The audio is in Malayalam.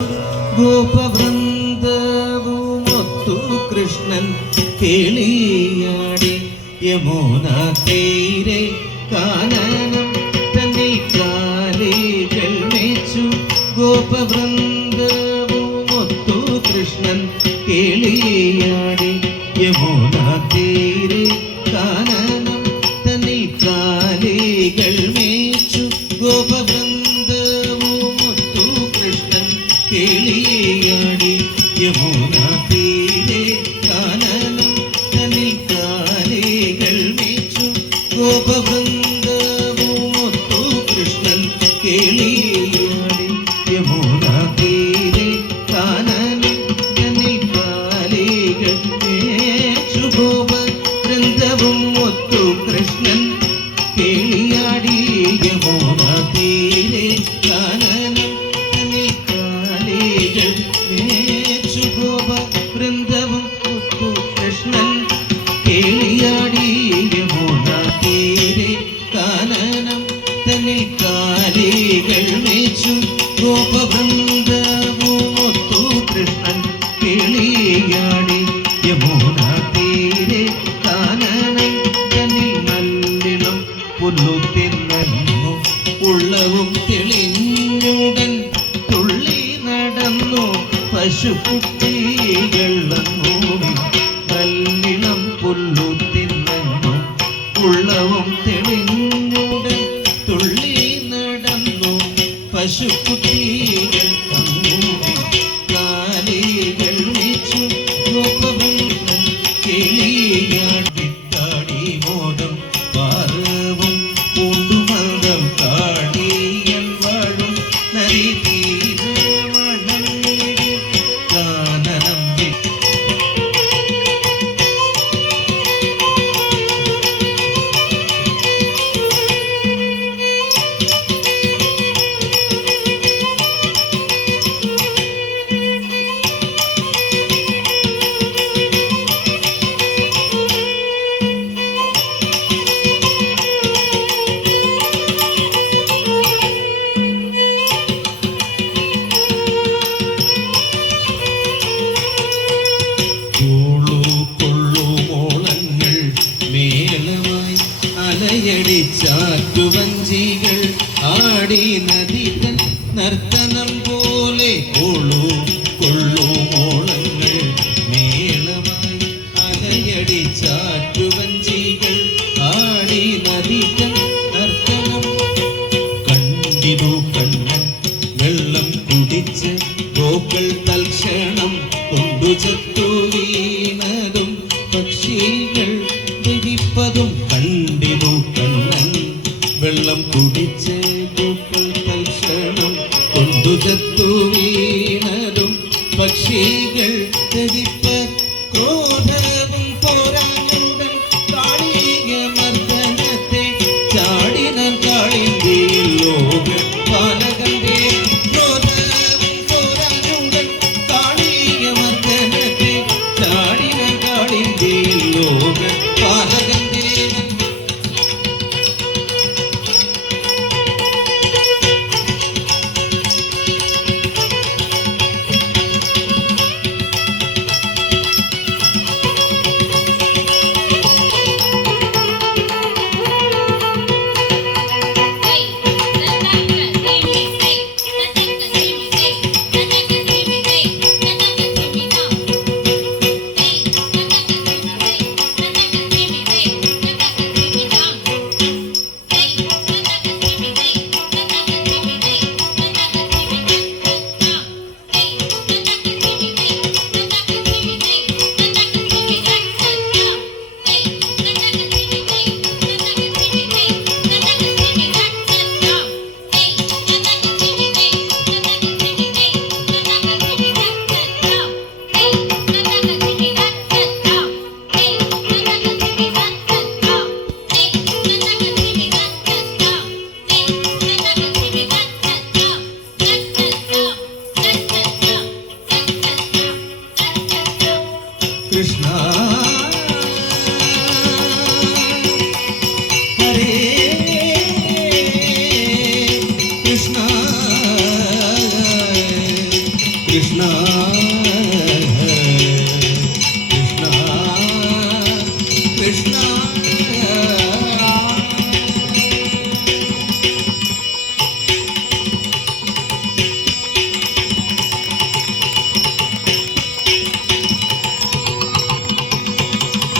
ഗോപവൃന്ദവുമൊത്തു കൃഷ്ണൻ കേളിയാടി യമുനാ തീരെ കാനനം തന്നിൽ കാലികൾ മേച്ചു. ഗോപവൃന്ദവുമൊത്തു കൃഷ്ണൻ കേളിയാടി യമുനാ തീരെ കാനനം തന്നിൽ കാലികൾ മേച്ചു. ഗോപവൃന്ദവുമൊത്തു കൃഷ്ണൻ കേളിയാടി യമുനാ തീരെ കാനനം തന്നിൽ കാലികൾ മേച്ചു. ഗോപവൃന്ദവുമൊത്തു കൃഷ്ണൻ കേളിയാടി യമുനാ തീരെ കാനനം തന്നിൽ കാലികൾ മേച്ചു. ഗോപവൃന്ദവും ഒത്തു കൃഷ്ണൻ കേളിയാടി യമുനാ തീരെ കാനനം തന്നിൽ കാലികൾ മേച്ചു. ഗോപവൃന്ദവും ഒത്തു കൃഷ്ണൻ കേളിയാടി യമുനാ തീരെ കാനനം തന്നിൽ കാലികൾ മേച്ചു. ഗോപവൃന്ദവുമൊത്തു കൃഷ്ണൻ കേളിയാടി യമുനാ തീരെ കാനനം തന്നിൽ നല്ലിളം പുല്ലു തിന്നു. ഉള്ളവും തെളിഞ്ഞുടൻ തുള്ളി നടന്നു പശുക്കുട്ടികൾ വന്നു. നല്ലിളം പുല്ലു തിന്നു. ഉള്ളവും തെളിഞ്ഞുടൻ തുള്ളി നടന്നു പശുക്കുട്ടികൾ വന്നു. കാലികൾ മേച്ചു. ഗോപവൃന്ദൻ കേളിയാടി താടി മോദം പാറവും പൂണ്ടുമതം കാടിയൻ വാഴും നരി തീരവണങ്ങിടി കാനനം ചാറ്റുവഞ്ചികൾ ആടി നദിതൻ നർത്തനം പോലെ കൊള്ളുമോളങ്ങൾ മേളമായി അലയടി ചാറ്റുവഞ്ചികൾ ആടി നദിതൻ നർത്തനം കണ്ടിതു കണ്ണൻ വെള്ളം കുടിച്ച് ഗോക്കൾ തൽക്ഷണം കൊണ്ടു ചത്തു വീണതും പക്ഷികൾ ദഹിപ്പതും കണ്ടിതു കണ്ണൻ വെള്ളം കുടിച്ച് ഗോക്കൾ തൽക്ഷണം കൊണ്ടു ചത്തു വീണതും പക്ഷികൾ ദഹിപ്പ ക്രോധവും പോരാഞ്ഞുടൻ കാളിക മർദ്ദനത്തെ ചാടിനൻ കാളിന്തിയിൽ ലോക പാലകന്റെ ക്രോധവും പോരാഞ്ഞുടൻ കാളിക മർദ്ദനത്തെ ചാടിനൻ കാളിന്തിയിൽ ലോക പാലകന്റെ. കൃഷ്ണ